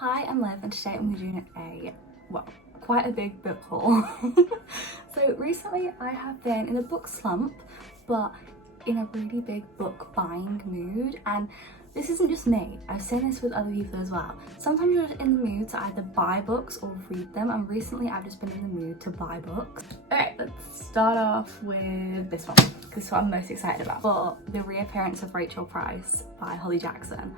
Hi, I'm Liv and today I'm doing quite a big book haul. So recently I have been in a book slump, but in a really big book buying mood, and this isn't just me, I've seen this with other people as well. Sometimes you're in the mood to either buy books or read them, and recently I've just been in the mood to buy books. Alright, let's start off with this one, because this is what I'm most excited about. For the reappearance of Rachel Price by Holly Jackson.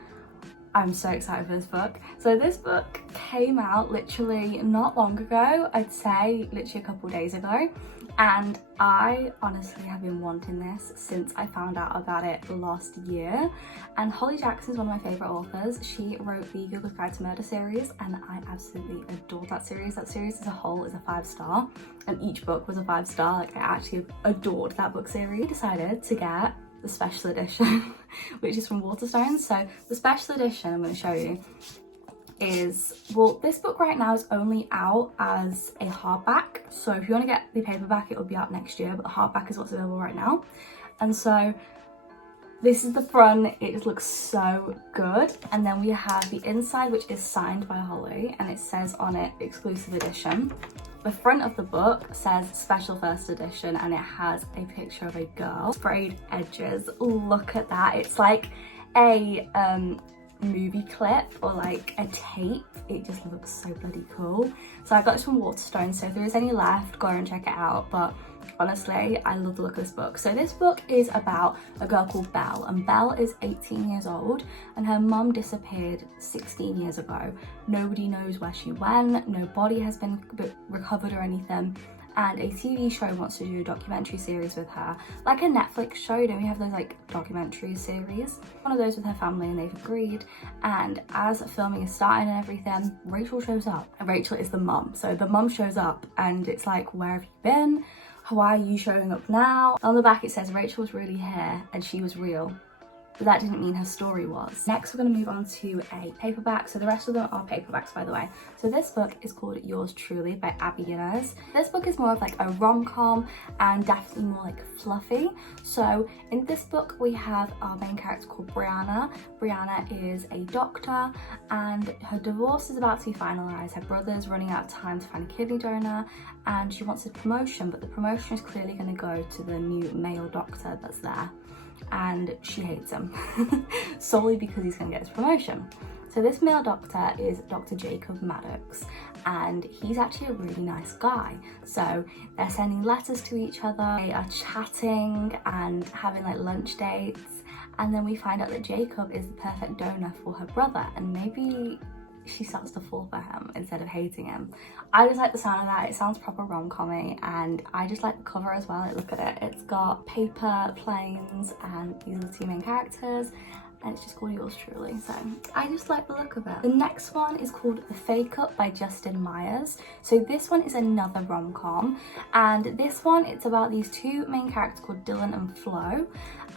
I'm so excited for this book. So this book came out literally not long ago, I'd say literally a couple days ago, and I honestly have been wanting this since I found out about it last year. And Holly Jackson is one of my favourite authors. She wrote the Google's Guide to Murder series and I absolutely adored that series. That series as a whole is a 5-star and each book was a 5-star. Like, I actually adored that book series. I decided to get the special edition, which is from Waterstones. So the special edition I'm going to show you is, well, this book right now is only out as a hardback. So if you want to get the paperback, it will be out next year, but the hardback is what's available right now. And so this is the front. It just looks so good. And then we have the inside, which is signed by Holly, and it says on it exclusive edition. The front of the book says special first edition, and it has a picture of a girl. Sprayed edges, look at that. It's like a movie clip or like a tape. It just looks so bloody cool. So I got this from Waterstones, so if there is any left, go and check it out. But honestly, I love the look of this book. So this book is about a girl called Belle, and Belle is 18 years old and her mum disappeared 16 years ago. Nobody knows where she went, no body has been recovered or anything, and a TV show wants to do a documentary series with her, like a Netflix show. Don't we have those like documentary series? One of those with her family, and they've agreed. And as filming is starting and everything, Rachel shows up, and Rachel is the mum. So the mum shows up and it's like, where have you been? Why are you showing up now? On the back it says Rachel was really here and she was real. But that didn't mean her story was. Next we're going to move on to a paperback. So the rest of them are paperbacks, by the way. So this book is called Yours Truly by Abby Guinness. This book is more of like a rom-com and definitely more like fluffy. So in this book we have our main character called Brianna. Brianna is a doctor and her divorce is about to be finalised. Her brother's running out of time to find a kidney donor and she wants a promotion, but the promotion is clearly going to go to the new male doctor that's there. And she hates him solely because he's going to get his promotion. So this male doctor is Dr. Jacob Maddox, and he's actually a really nice guy. So they're sending letters to each other, they are chatting and having like lunch dates, and then we find out that Jacob is the perfect donor for her brother, and maybe she starts to fall for him instead of hating him. I just like the sound of that. It sounds proper rom-com-y, and I just like the cover as well. Like, look at it. It's got paper planes and these are the two main characters, and it's just called Yours Truly. So I just like the look of it. The next one is called The Fake Up by Justin Myers. So this one is another rom-com, and this one, it's about these two main characters called Dylan and Flo,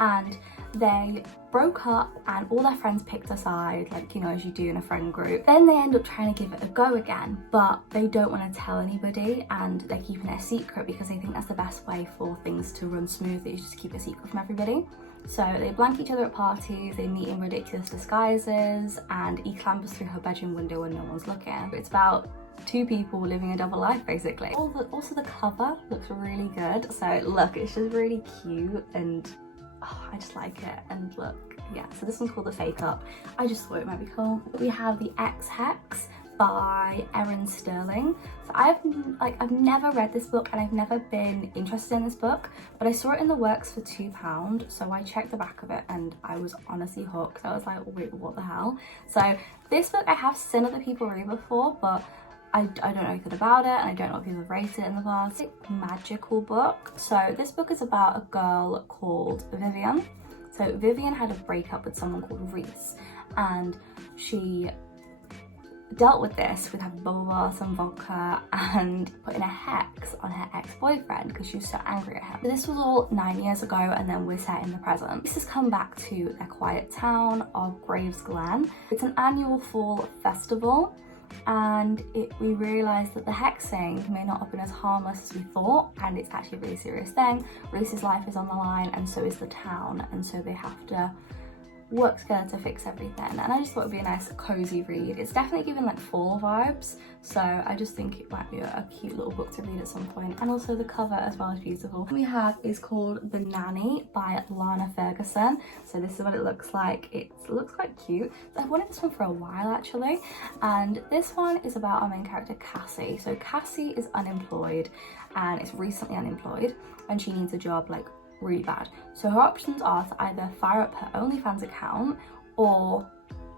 and they broke up and all their friends picked a side, like, you know, as you do in a friend group. Then they end up trying to give it a go again, but they don't want to tell anybody and they're keeping it a secret because they think that's the best way for things to run smoothly, is just keep it a secret from everybody. So they blank each other at parties, they meet in ridiculous disguises, and he clambers through her bedroom window when no one's looking. It's about two people living a double life, basically. Also the cover looks really good. So look, it's just really cute and I just like it. And look, yeah, so this one's called The Fake Up. I just thought it might be cool. We have The Ex-Hex by Erin Sterling. So I've never read this book and I've never been interested in this book, but I saw it in the works for £2, so I checked the back of it and I was honestly hooked. I was like, wait, what the hell? So this book I have seen other people read before, but I don't know anything about it, and I don't know what people have rated it in the past. It's a magical book. So this book is about a girl called Vivian. So Vivian had a breakup with someone called Reese, and she dealt with this with having bubble some vodka and putting a hex on her ex-boyfriend because she was so angry at him. This was all 9 years ago, and then we're set in the present. This has come back to their quiet town of Graves Glen. It's an annual fall festival, and we realised that the hexing may not have been as harmless as we thought, and it's actually a really serious thing. Reese's life is on the line and so is the town, and so they have to work together to fix everything, and I just thought it'd be a nice cozy read. It's definitely giving like fall vibes, so I just think it might be a cute little book to read at some point. And also the cover as well is beautiful. What we have is called The Nanny by Lana Ferguson. So this is what it looks like. It looks quite cute. I've wanted this one for a while actually, and this one is about our main character Cassie. So Cassie is unemployed and is recently unemployed, and she needs a job like really bad. So her options are to either fire up her OnlyFans account or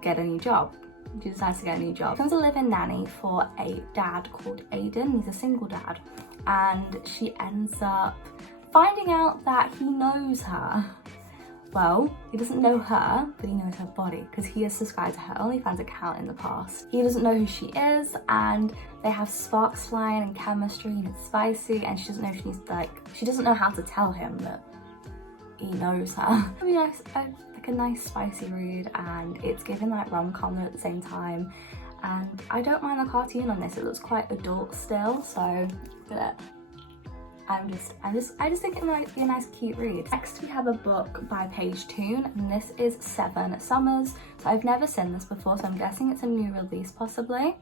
get a new job. She decides to get a new job. She becomes a live-in nanny for a dad called Aiden. He's a single dad, and she ends up finding out that he knows her. Well, he doesn't know her, but he knows her body because he has subscribed to her OnlyFans account in the past. He doesn't know who she is, and they have sparks flying and chemistry, and it's spicy, and she doesn't know she doesn't know how to tell him that he knows her. I mean, like a nice spicy read, and it's giving like rom-com at the same time, and I don't mind the cartoon on this. It looks quite adult still, so but I just think it might be a nice cute read. Next we have a book by Paige Tune, and this is 7 Summers. So I've never seen this before, so I'm guessing it's a new release possibly.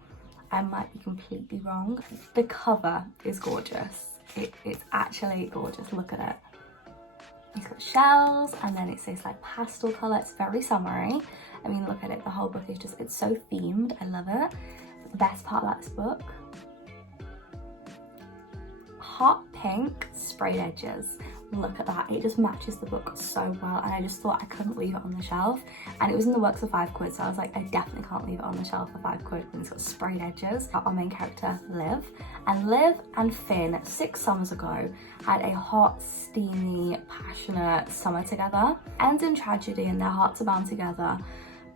I might be completely wrong. The cover is gorgeous. It's actually gorgeous, look at it. It's got shells, and then it says like pastel colour. It's very summery. I mean, look at it, the whole book is just, it's so themed, I love it. But the best part about this book, hot pink sprayed edges. Look at that, it just matches the book so well, and I just thought I couldn't leave it on the shelf, and it was in the works for £5, so I was like, I definitely can't leave it on the shelf for £5 when it's got sprayed edges. Our main character Liv, and Liv and Finn 6 summers ago had a hot, steamy, passionate summer together. Ends in tragedy and their hearts are bound together,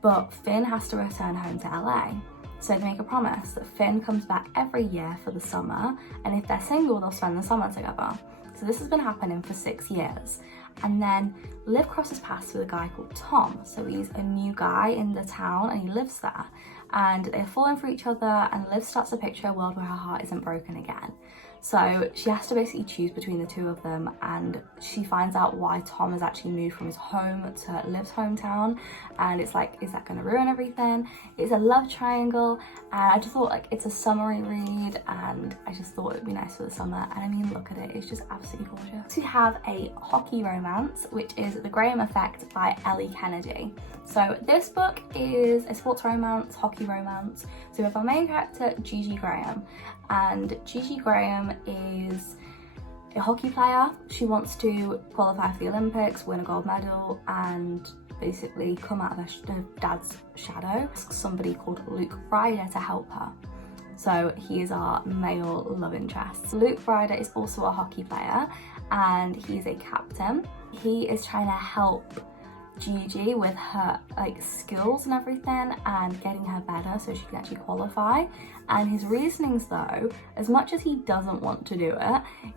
but Finn has to return home to LA. So they make a promise that Finn comes back every year for the summer, and if they're single, they'll spend the summer together. So this has been happening for 6 years. And then Liv crosses paths with a guy called Tom. So he's a new guy in the town and he lives there. And they're falling for each other, and Liv starts to picture a world where her heart isn't broken again. So she has to basically choose between the two of them, and she finds out why Tom has actually moved from his home to Liv's hometown, and it's like, is that going to ruin everything? It's a love triangle, and I just thought like it's a summery read, and I just thought it would be nice for the summer. And I mean, look at it, it's just absolutely gorgeous. We have a hockey romance, which is The Graham Effect by Ellie Kennedy. So this book is a sports romance, hockey romance. So we have our main character, Gigi Graham, and Gigi Graham is a hockey player. She wants to qualify for the Olympics, win a gold medal, and basically come out of her dad's shadow. Asks somebody called Luke Ryder to help her. So he is our male love interest. Luke Ryder is also a hockey player, and he's a captain. He is trying to help Gigi with her like skills and everything, and getting her better so she can actually qualify. And his reasonings though, as much as he doesn't want to do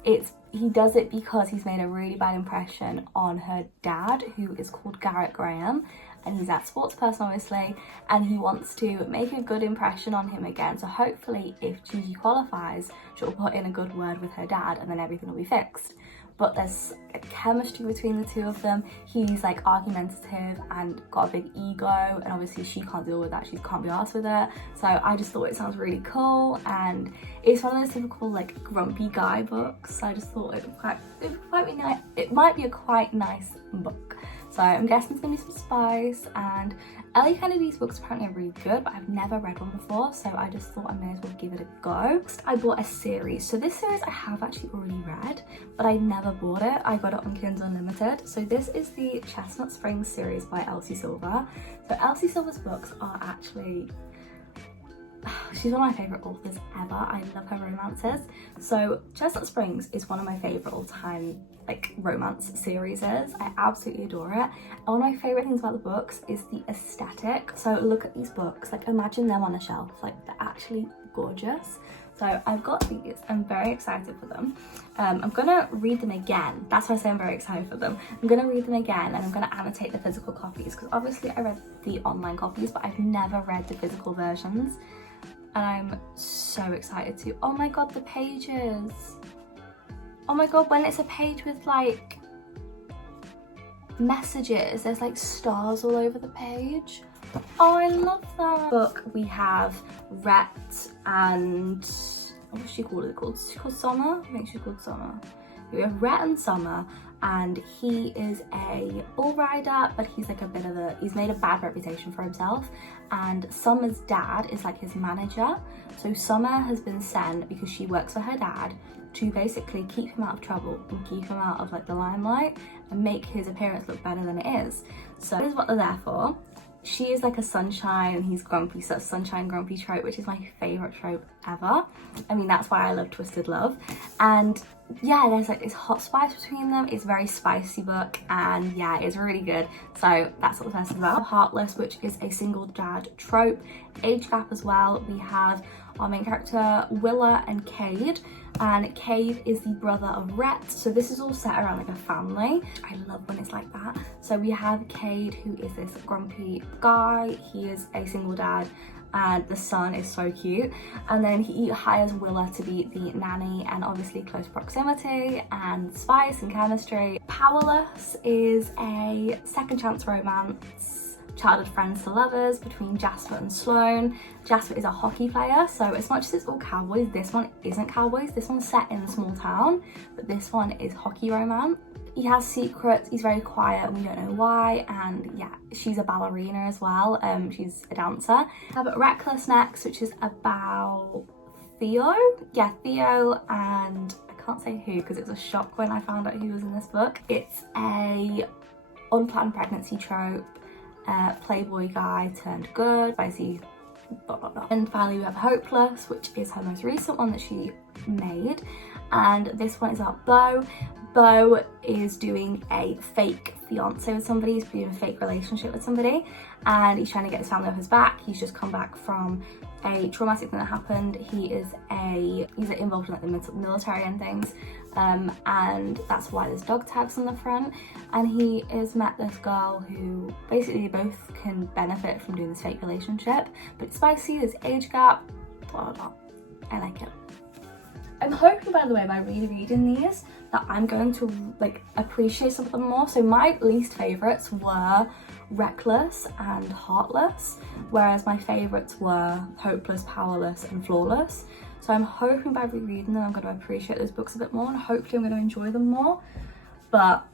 it, he does it because he's made a really bad impression on her dad, who is called Garrett Graham, and he's that sports person obviously, and he wants to make a good impression on him again. So hopefully if Gigi qualifies, she'll put in a good word with her dad, and then everything will be fixed. But there's a chemistry between the two of them. He's like argumentative and got a big ego, and obviously she can't deal with that, she can't be arsed with it. So I just thought it sounds really cool, and it's one of those typical like grumpy guy books. So I just thought it might be nice. It might be a quite nice book. So I'm guessing it's gonna be some spice, and Ellie Kennedy's books apparently are really good, but I've never read one before, so I just thought I may as well give it a go. Next, I bought a series. So this series I have actually already read, but I never bought it. I got it on Kindle Unlimited. So this is the Chestnut Springs series by Elsie Silver. So Elsie Silver's books are actually, she's one of my favourite authors ever. I love her romances. So Chestnut Springs is one of my favourite all-time like romance series. I absolutely adore it. And one of my favourite things about the books is the aesthetic. So look at these books, like imagine them on a shelf, like they're actually gorgeous. So I've got these, I'm very excited for them. I'm gonna read them again. That's why I say I'm very excited for them. I'm gonna read them again, and I'm gonna annotate the physical copies, because obviously I read the online copies, but I've never read the physical versions. And I'm so excited to. Oh my god, the pages. Oh my god, when it's a page with like messages. There's like stars all over the page. Oh, I love that. Book, we have Rhett and, what's she called? She's called Summer? I think she's called Summer. We have Rhett and Summer, and he is a bull rider, but he's like he's made a bad reputation for himself, and Summer's dad is like his manager. So Summer has been sent, because she works for her dad, to basically keep him out of trouble and keep him out of like the limelight and make his appearance look better than it is. So that is what they're there for. She is like a sunshine and he's grumpy, so that's sunshine grumpy trope, which is my favourite trope ever. I mean, that's why I love Twisted Love. And yeah, there's like this hot spice between them. It's a very spicy book, and yeah, it's really good. So that's what the first is about. Heartless, which is a single dad trope. Age gap as well. We have our main character Willa and Cade, and Cade is the brother of Rhett. So this is all set around like a family. I love when it's like that. So we have Cade, who is this grumpy guy. He is a single dad, and the son is so cute. And then he hires Willa to be the nanny, and obviously close proximity and spice and chemistry. Powerless is a second chance romance, childhood friends to lovers between Jasper and Sloane. Jasper is a hockey player, so as much as it's all cowboys, this one isn't cowboys. This one's set in a small town, but this one is hockey romance. He has secrets, he's very quiet and we don't know why, and yeah, she's a ballerina as well. She's a dancer. We have Reckless next, which is about Theo. Yeah, Theo, and I can't say who because it was a shock when I found out who was in this book. It's a unplanned pregnancy trope. Playboy guy turned good, spicy, blah blah blah. And finally we have Hopeless, which is her most recent one that she made, and this one is about Beau. Beau is doing a fake fiance with somebody, he's doing a fake relationship with somebody, and he's trying to get his family off his back. He's just come back from a traumatic thing that happened. He's involved in like the military and things, and that's why there's dog tags on the front. And he has met this girl who basically both can benefit from doing this fake relationship, but it's spicy, there's age gap, blah blah blah. I like it. I'm hoping, by the way, by reading these, that I'm going to like appreciate some of them more. So my least favourites were Reckless and Heartless, whereas my favourites were Hopeless, Powerless and Flawless. So I'm hoping by rereading them I'm going to appreciate those books a bit more, and hopefully I'm going to enjoy them more. But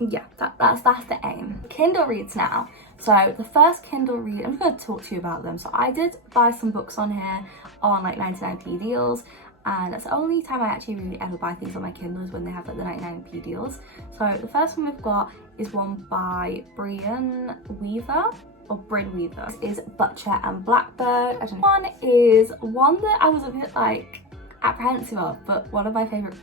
yeah, that's the aim. Kindle reads now. So the first Kindle read, I'm going to talk to you about them. So I did buy some books on here on like 99p deals, and that's the only time I actually really ever buy things on my Kindles, when they have like the 99p deals. So the first one we've got is one by Bryn Weaver. This is Butcher and Blackbird. I don't know. One is one that I was a bit like apprehensive of, but one of my favourite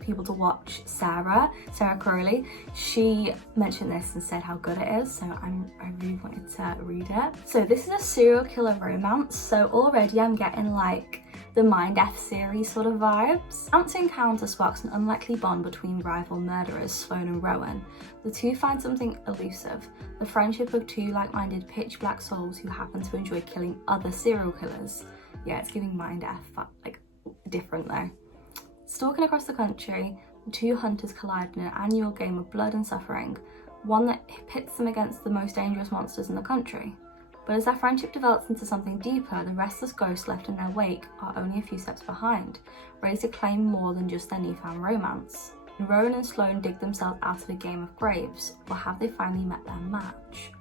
people to watch, Sarah Crowley, she mentioned this and said how good it is, so I really wanted to read it. So this is a serial killer romance, so already I'm getting like the Mind F series sort of vibes. Chance encounter sparks an unlikely bond between rival murderers Sloane and Rowan. The two find something elusive, the friendship of two like-minded pitch black souls who happen to enjoy killing other serial killers. Yeah, it's giving Mind F, but like different though. Stalking across the country, the two hunters collide in an annual game of blood and suffering, one that pits them against the most dangerous monsters in the country. But as their friendship develops into something deeper, the restless ghosts left in their wake are only a few steps behind, ready to claim more than just their newfound romance. And Rowan and Sloane dig themselves out of a game of graves, or have they finally met their match?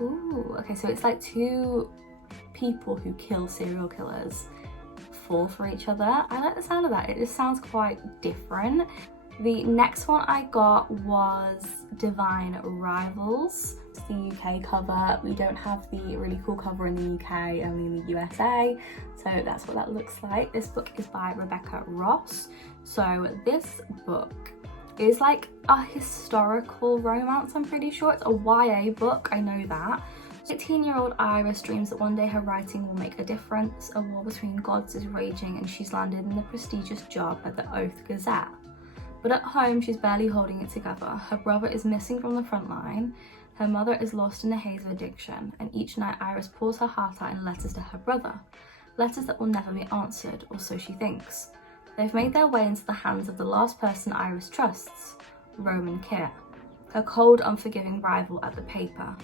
Ooh, okay, so it's like two people who kill serial killers fall for each other. I like the sound of that, it just sounds quite different. The next one I got was Divine Rivals. It's the UK cover. We don't have the really cool cover in the UK, only in the USA. So that's what that looks like. This book is by Rebecca Ross. So this book is like a historical romance, I'm pretty sure. It's a YA book, I know that. 18-year-old Iris dreams that one day her writing will make a difference. A war between gods is raging and she's landed in the prestigious job at the Oath Gazette. But at home, she's barely holding it together. Her brother is missing from the front line. Her mother is lost in the haze of addiction. And each night, Iris pours her heart out in letters to her brother. Letters that will never be answered, or so she thinks. They've made their way into the hands of the last person Iris trusts, Roman Keir. her cold, unforgiving rival at the paper.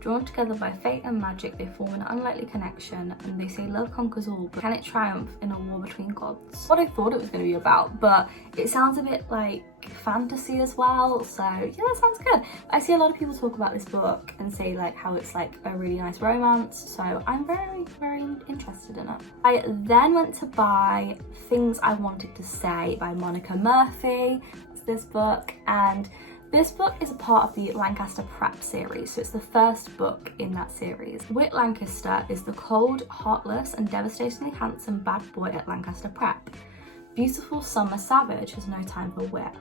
Drawn together by fate and magic, they form an unlikely connection, and they say love conquers all, but can it triumph in a war between gods? What I thought it was going to be about, but it sounds a bit like fantasy as well, so yeah, that sounds good. I see a lot of people talk about this book and say like how it's like a really nice romance, so I'm very, very interested in it. I then went to buy Things I Wanted to Say by Monica Murphy. It's this book, and this book is a part of the Lancaster Prep series, so it's the first book in that series. Whit Lancaster is the cold, heartless, and devastatingly handsome bad boy at Lancaster Prep. Beautiful Summer Savage has no time for Whit,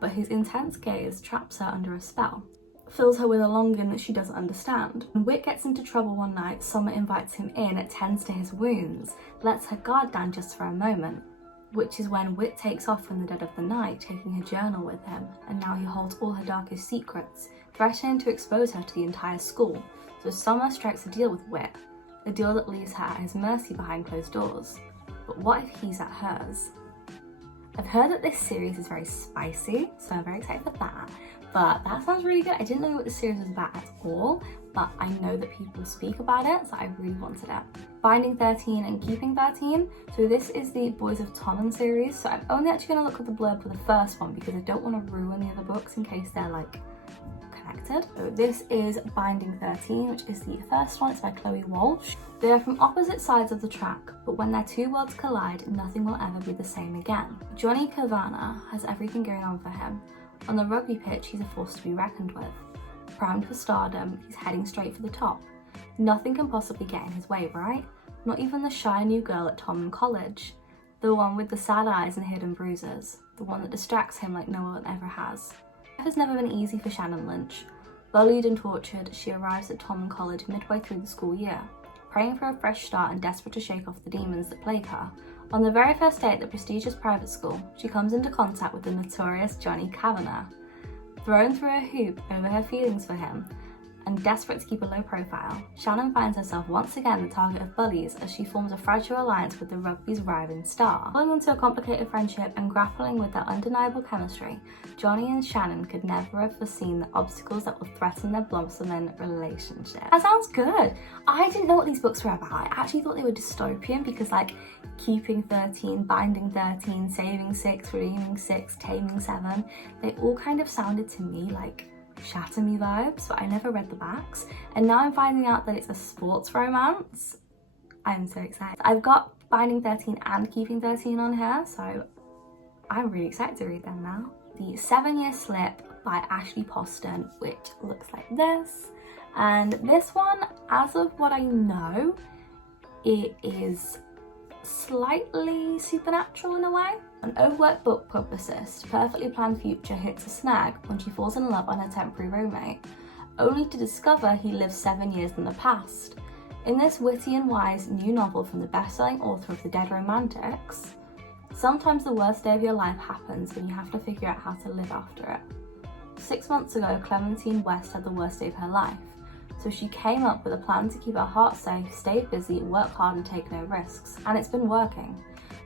but his intense gaze traps her under a spell, fills her with a longing that she doesn't understand. When Whit gets into trouble one night, Summer invites him in, tends to his wounds, lets her guard down just for a moment, which is when Whit takes off in the dead of the night, taking her journal with him, and now he holds all her darkest secrets, threatening to expose her to the entire school. So Summer strikes a deal with Whit, a deal that leaves her at his mercy behind closed doors. But what if he's at hers? I've heard that this series is very spicy, so I'm very excited for that. But that sounds really good. I didn't know what this series was about at all, but I know that people speak about it, so I really wanted it. Binding 13 and Keeping 13. So this is the Boys of Tommen series. So I'm only actually gonna look at the blurb for the first one because I don't want to ruin the other books in case they're like connected. So this is Binding 13, which is the first one. It's by Chloe Walsh. They are from opposite sides of the track, but when their two worlds collide, nothing will ever be the same again. Johnny Cavanagh has everything going on for him. On the rugby pitch, he's a force to be reckoned with. Primed for stardom, he's heading straight for the top. Nothing can possibly get in his way, right? Not even the shy new girl at Tommen College. The one with the sad eyes and hidden bruises. The one that distracts him like no one ever has. Life has never been easy for Shannon Lynch. Bullied and tortured, she arrives at Tommen College midway through the school year, praying for a fresh start and desperate to shake off the demons that plague her. On the very first day at the prestigious private school, she comes into contact with the notorious Johnny Cavanagh. Thrown through a hoop over her feelings for him, and desperate to keep a low profile, Shannon finds herself once again the target of bullies as she forms a fragile alliance with the rugby's rising star. Falling into a complicated friendship and grappling with their undeniable chemistry, Johnny and Shannon could never have foreseen the obstacles that would threaten their blossoming relationship. That sounds good. I didn't know what these books were about. I actually thought they were dystopian because like Keeping 13, Binding 13, Saving 6, Redeeming 6, Taming 7, they all kind of sounded to me like Shatter Me vibes, but I never read the backs, and now I'm finding out that it's a sports romance. I'm so excited. I've got Binding 13 and Keeping 13 on here, so I'm really excited to read them now. The 7-Year Slip by Ashley Poston, which looks like this, and this one, as of what I know, it is slightly supernatural in a way. An overworked book publicist's perfectly planned future hits a snag when she falls in love on her temporary roommate, only to discover he lives 7 years in the past. In this witty and wise new novel from the best-selling author of The Dead Romantics, sometimes the worst day of your life happens when you have to figure out how to live after it. 6 months ago, Clementine West had the worst day of her life, so she came up with a plan to keep her heart safe, stay busy, work hard and take no risks, and it's been working.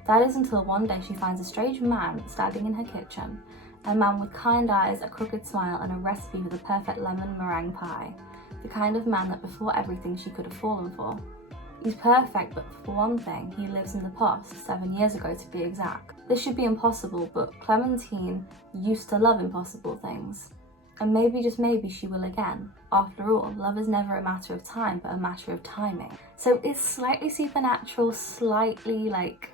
That is until one day she finds a strange man standing in her kitchen, a man with kind eyes, a crooked smile and a recipe for the perfect lemon meringue pie, the kind of man that before everything she could have fallen for. He's perfect, but for one thing, he lives in the past, 7 years ago to be exact. This should be impossible, but Clementine used to love impossible things. And maybe, just maybe, she will again. After all, love is never a matter of time, but a matter of timing. So it's slightly supernatural, slightly like,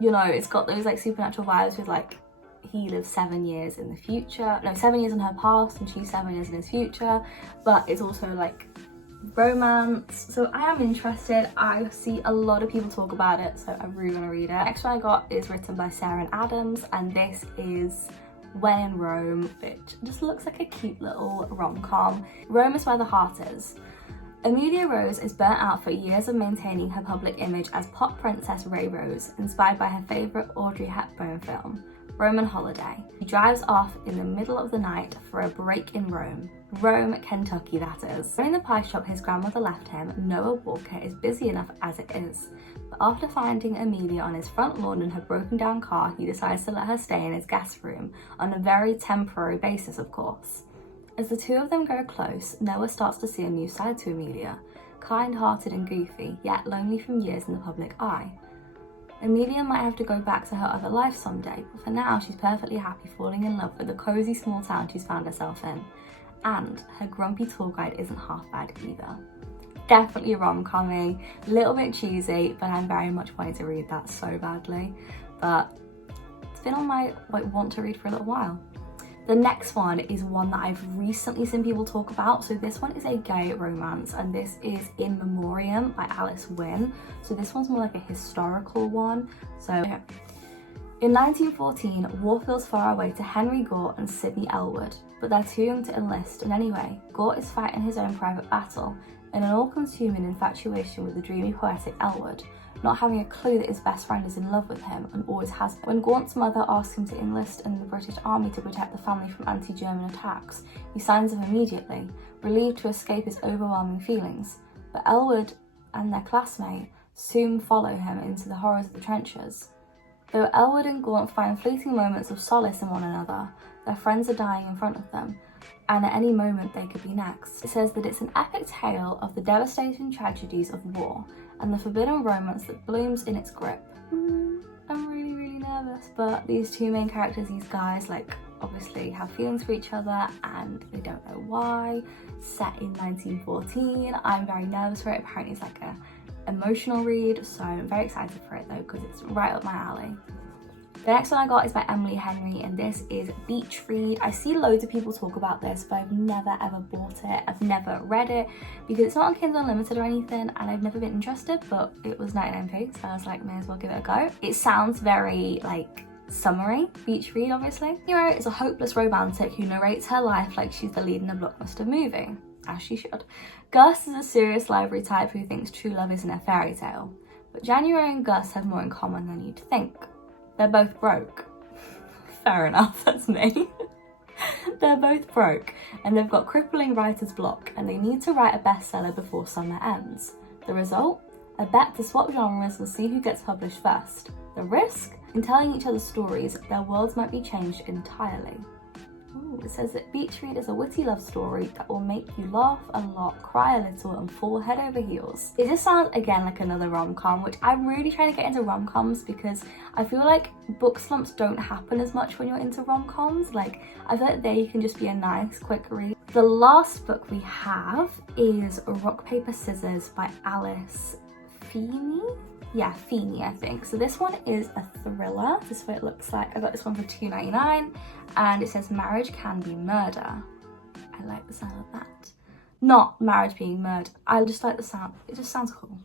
you know, it's got those like supernatural vibes with like, he lives 7 years in the future. No, 7 years in her past and she's 7 years in his future. But it's also like romance. So I am interested. I see a lot of people talk about it, so I really want to read it. Next one I got is written by Sarah Adams, and this is When in Rome, which just looks like a cute little rom-com. Rome is where the heart is. Amelia Rose is burnt out for years of maintaining her public image as pop princess Ray Rose, inspired by her favourite Audrey Hepburn film. Roman holiday. He drives off in the middle of the night for a break in Rome, Kentucky that is. During the pie shop his grandmother left him, Noah Walker is busy enough as it is. But after finding Amelia on his front lawn in her broken down car, he decides to let her stay in his guest room, on a very temporary basis of course. As the two of them grow close, Noah starts to see a new side to Amelia, kind-hearted and goofy, yet lonely from years in the public eye. Amelia might have to go back to her other life someday, but for now she's perfectly happy falling in love with the cosy small town she's found herself in. And her grumpy tour guide isn't half bad either. Definitely rom-commy, a little bit cheesy, but I'm very much wanting to read that so badly. But it's been on my want to read for a little while. The next one is one that I've recently seen people talk about. So this one is a gay romance, and this is In Memoriam by Alice Wynne. So this one's more like a historical one. So in 1914, war feels far away to Henry Gore and Sidney Elwood, but they're too young to enlist, and anyway, Gore is fighting his own private battle in an all-consuming infatuation with the dreamy poetic Elwood, not having a clue that his best friend is in love with him and always has been. When Gaunt's mother asks him to enlist in the British Army to protect the family from anti-German attacks, he signs up immediately, relieved to escape his overwhelming feelings. But Elwood and their classmate soon follow him into the horrors of the trenches. Though Elwood and Gaunt find fleeting moments of solace in one another, their friends are dying in front of them, and at any moment they could be next. It says that it's an epic tale of the devastating tragedies of war and the forbidden romance that blooms in its grip. I'm really nervous, but these two main characters, these guys, obviously have feelings for each other and they don't know why. Set in 1914, I'm very nervous for it. Apparently it's like a emotional read, so I'm very excited for it though because it's right up my alley. The next one I got is by Emily Henry, and this is Beach Read. I see loads of people talk about this, but I've never ever bought it. I've never read it because it's not on Kindle Unlimited or anything, and I've never been interested, but it was 99p, so I was like, may as well give it a go. It sounds very summery. Beach Read, obviously. Hero is a hopeless romantic who narrates her life like she's the lead in a blockbuster movie, as she should. Gus is a serious library type who thinks true love isn't a fairy tale, but January and Gus have more in common than you'd think. They're both broke. Fair enough, that's me. They're both broke, and they've got crippling writer's block, and they need to write a bestseller before summer ends. The result? A bet to swap genres and see who gets published first. The risk? In telling each other stories, their worlds might be changed entirely. Ooh, it says that Beach Read is a witty love story that will make you laugh a lot, cry a little, and fall head over heels. It just sounds, again, like another rom-com, which I'm really trying to get into rom-coms because I feel like book slumps don't happen as much when you're into rom-coms. I feel like they can just be a nice, quick read. The last book we have is Rock, Paper, Scissors by Alice Feeney? Yeah, Feeney, I think. So this one is a thriller. This is what it looks like. I got this one for $2.99 and it says marriage can be murder. I like the sound of that. Not marriage being murder. I just like the sound. It just sounds cool.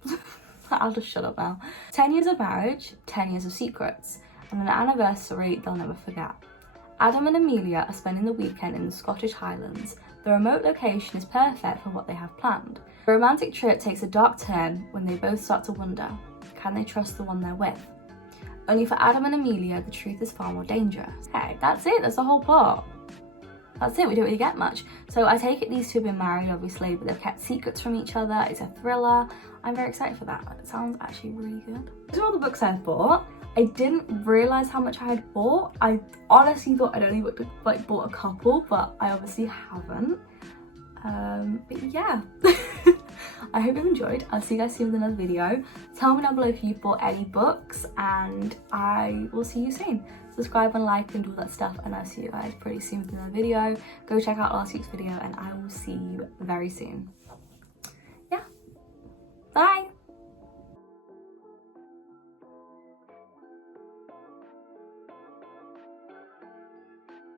I'll just shut up now. 10 years of marriage, 10 years of secrets, and an anniversary they'll never forget. Adam and Amelia are spending the weekend in the Scottish Highlands. The remote location is perfect for what they have planned. The romantic trip takes a dark turn when they both start to wonder, can they trust the one they're with? Only for Adam and Amelia, the truth is far more dangerous. Okay, that's it, that's the whole plot. That's it, we don't really get much. So I take it these two have been married, obviously, but they've kept secrets from each other. It's a thriller. I'm very excited for that. It sounds actually really good. These are all the books I've bought. I didn't realise how much I had bought. I honestly thought I'd only bought a couple, but I obviously haven't. But yeah. I hope you've enjoyed. I'll see you guys soon with another video. Tell me down below if you've bought any books, and I will see you soon. Subscribe and like and do all that stuff, and I'll see you guys pretty soon with another video. Go check out last week's video and I will see you very soon. Yeah. Bye.